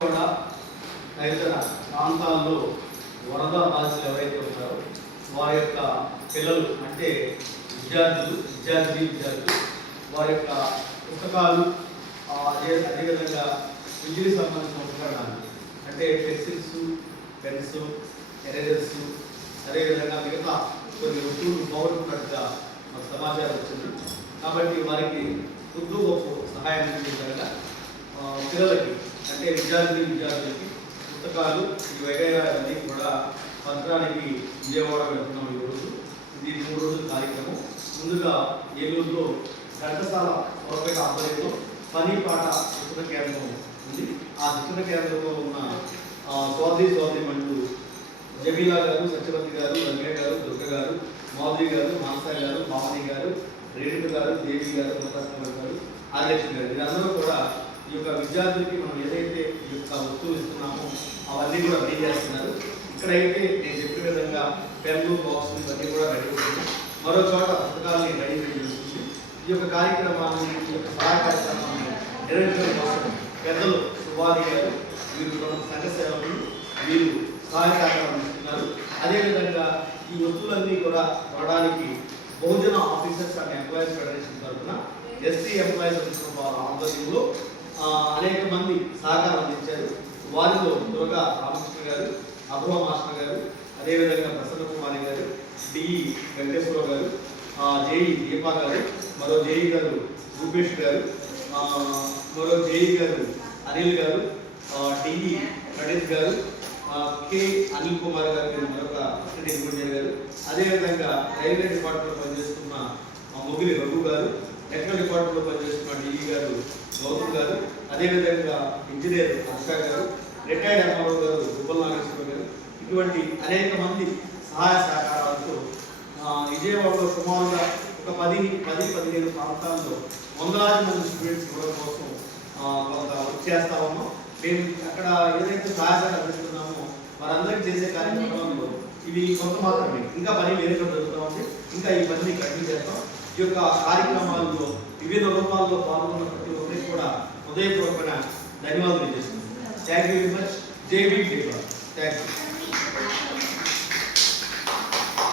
కూడా తదితర ప్రాంతాల్లో వరద బాధితులు ఎవరైతే ఉన్నారో వారి యొక్క పిల్లలు అంటే విద్యార్థులు విద్యార్థి విద్యార్థులు వారి యొక్క పుస్తకాలు అదే అదేవిధంగా విద్యుత్ సంబంధించిన ఉపకరణాలు అంటే పెన్సిల్స్ పెన్స్ ఎరేజర్స్ అదేవిధంగా మిగతా కొన్ని వస్తువులు పౌరున్నట్టుగా మాకు సమాచారం వచ్చింది. కాబట్టి వారికి కొద్ది గొప్ప సహాయం అందించగలగా పిల్లలకి అంటే విద్యార్థి విద్యార్థులకి పుస్తకాలు ఈ వగైరాలన్నీ కూడా పంచడానికి విజయవాడ వెళ్తున్నాం ఈరోజు. ఇది మూడు రోజుల కార్యక్రమం. ముందుగా ఏలూరులో ఘంటసాల పొరపేట ఆధ్వర్యంలో పని పాట శిక్షణ కేంద్రం ఉంది. ఆ శిక్షణ కేంద్రంలో ఉన్న స్వాతి స్వాతి సోదరి మంటూ జమీలా గారు సత్యవతి గారు రంగయ్య గారు దుర్గ గారు మాధురి గారు మానస గారు భావని గారు రేణుక గారు దేవి గారు మహాత్మ గారు ఆదిలక్ష్మి గారు. వీరందరూ కూడా ఈ యొక్క విద్యార్థులకి మనం ఏదైతే ఈ యొక్క వస్తువులు ఇస్తున్నామో అవన్నీ కూడా రెడీ చేస్తున్నారు. ఇక్కడైతే నేను చెప్పిన విధంగా పెన్ను బాక్స్ ఇవన్నీ కూడా రెడీ అవుతుంది మరో చోట పుస్తకాలని రెడీ చేస్తుంది ఈ యొక్క కార్యక్రమాన్ని ఈ యొక్క సహాయ కార్యక్రమాన్ని నిర్వహించడం కోసం పెద్దలు సుభాది గారు వీరు సంఘ సేవకులు వీరు సహాయ సహకారం ఇస్తున్నారు అదేవిధంగా ఈ వస్తువులన్నీ కూడా కొనడానికి Bahujan officers and employees federation తరఫున ఎస్సీ ఎంప్లాయీస్ ఆధ్వర్యంలో అనేక మంది సహకారం అందించారు. వారిలో దుర్గా రామకృష్ణ గారు అభువ మాస్టర్ గారు అదేవిధంగా ప్రసన్న కుమారి గారు డిఈ వెంకటేశ్వరరావు గారు జేఈ దీపా గారు మరో జేఈ గారు రూపేష్ గారు మరో జేఈ గారు అనిల్ గారు ఆ, డిఈ గణేష్ గారు కె. అనిల్ కుమార్ గారు మీరు మరొక అసిస్టెంట్ ఇంజనీర్ గారు. అదేవిధంగా రైల్వే డిపార్ట్మెంట్ పనిచేస్తున్న ఆ, ముగిలి రఘు గారు టెక్నికల్ డిపార్ట్మెంట్లో పనిచేస్తున్న డిఈ గారు గౌతమ్ గారు అదేవిధంగా ఇంజనీర్ హర్ష గారు రిటైర్డ్ ఎంఆర్ఓ గారు దుబ్బల నాగేశ్వర గారు ఇటువంటి అనేక మంది సహాయ సహకారాలతో విజయవాడలో సుమారుగా ఒక పది పది పదిహేను ప్రాంతాల్లో వందలాది మంది స్టూడెంట్స్ ఇవ్వడం కోసం కొంత వర్క్ చేస్తా ఉన్నాం. మేము అక్కడ ఏదైతే సహాయ అందిస్తున్నామో వారందరికీ చేసే కార్యక్రమంలో ఇవి కొంత మాత్రమే. ఇంకా పని వేరే జరుగుతూ ఉంది. ఇంకా ఈ పనిని కంటిన్యూ చేస్తాం. ఈ యొక్క కార్యక్రమాలు వివిధ రూపాల్లో పాల్గొన్న ప్రతి ఒక్కరికి కూడా హృదయపూర్వకమైన ధన్యవాదాలు చేస్తున్నాను థ్యాంక్ యూ వెరీ మచ్ జై బీ థ్యాంక్ యూ